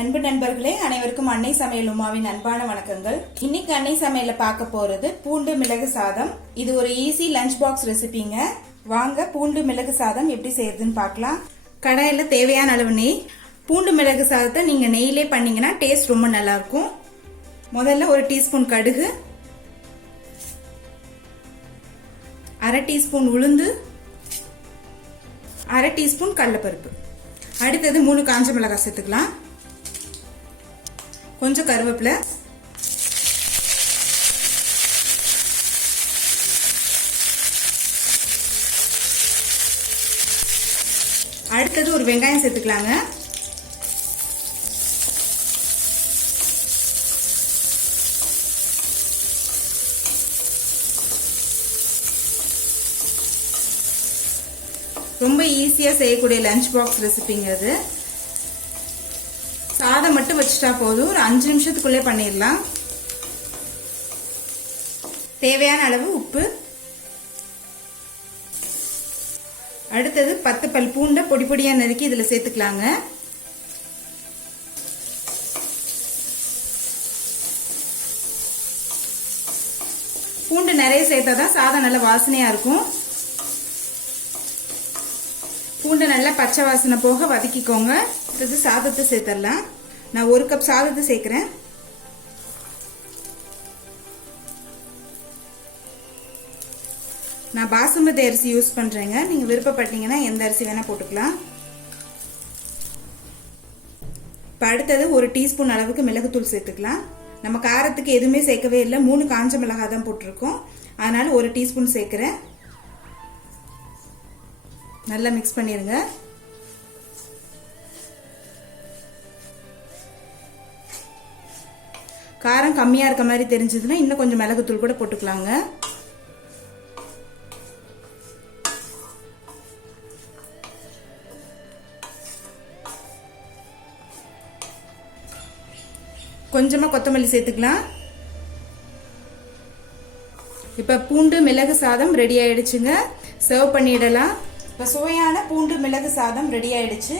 அன்பு நண்பர்களே, அனைவருக்கும் அன்னை சமையல் உமாவின் அன்பான வணக்கங்கள். இன்னைக்கு அன்னை சமையல பார்க்க போறது பூண்டு மிளகு சாதம். இது ஒரு ஈஸி லஞ்ச் பாக்ஸ் ரெசிபிங்க. வாங்க பூண்டு மிளகு சாதம் எப்படி செய்யறதுன்னு பார்க்கலாம். கடாயில தேவையான அளவு நெய். பூண்டு மிளகு சாதத்தை நீங்க நெய்யிலே பண்ணீங்கன்னா டேஸ்ட் ரொம்ப நல்லா இருக்கும். முதல்ல ஒரு டீஸ்பூன் கடுகு, அரை டீஸ்பூன் உளுந்து, அரை டீஸ்பூன் கடலைப்பருப்பு. அடுத்தது 3 காஞ்ச மிளகாய் சேர்த்துக்கலாம். கொஞ்சம் கருவேப்பிலை, அடுத்தது ஒரு வெங்காயம் சேர்த்துக்கலாங்க. ரொம்ப ஈஸியா செய்யக்கூடிய லஞ்ச் பாக்ஸ் ரெசிபிங்க அது. சாதம் மட்டும் வச்சுட்டா போதும், ஒரு 5 நிமிஷத்துக்குள்ளே பண்ணிடலாம். தேவையான அளவு உப்பு. அடுத்தது 10 பல் பூண்டை பொடி பொடியா நறுக்கி இதுல சேர்த்துக்கலாங்க. பூண்டு நிறைய சேர்த்தாதான் சாதம் நல்ல வாசனையா இருக்கும். பூண்டை நல்லா பச்சை வாசனை போக வதக்கிக்கோங்க. அடுத்தது சாதத்தை சேர்த்துடலாம். நான் 1 கப் சாதத்தை சேர்க்கிறேன். நான் பாசுமதி அரிசி யூஸ் பண்றேங்க. நீங்க விருப்பப்பட்டீங்கன்னா எந்த அரிசி வேணா போட்டுக்கலாம். இப்ப அடுத்தது 1 டீஸ்பூன் அளவுக்கு மிளகுத்தூள் சேர்த்துக்கலாம். நம்ம காரத்துக்கு எதுவுமே சேர்க்கவே இல்லை, 3 காஞ்ச மிளகாய் தான் போட்டிருக்கோம். அதனால 1 டீஸ்பூன் சேர்க்கிறேன். நல்லா மிக்ஸ் பண்ணிருங்க. காரம் கம்மியா இருக்க மாதிரி தெரிஞ்சதுன்னா இன்னும் கொஞ்சம் மிளகுத்தூள் கூட போட்டுக்கலாங்க. கொஞ்சமா கொத்தமல்லி சேர்த்துக்கலாம். இப்ப பூண்டு மிளகு சாதம் ரெடி ஆயிடுச்சுங்க. சர்வ் பண்ணிடலாம். இப்ப சுவையான பூண்டு மிளகு சாதம் ரெடி ஆயிடுச்சு.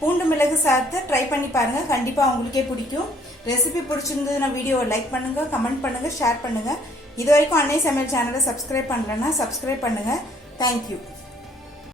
பூண்டு மிளகு சாதத்தை ட்ரை பண்ணி பாருங்க, கண்டிப்பா உங்களுக்கே பிடிக்கும். ரெசிபி பிடிச்சிருந்ததுன்னா வீடியோவை லைக் பண்ணுங்க, கமெண்ட் பண்ணுங்க, ஷேர் பண்ணுங்க. இது வரைக்கும் அன்னை சமையல் சேனலை சப்ஸ்கிரைப் பண்ணலன்னா சப்ஸ்கிரைப் பண்ணுங்க. தேங்க்யூ.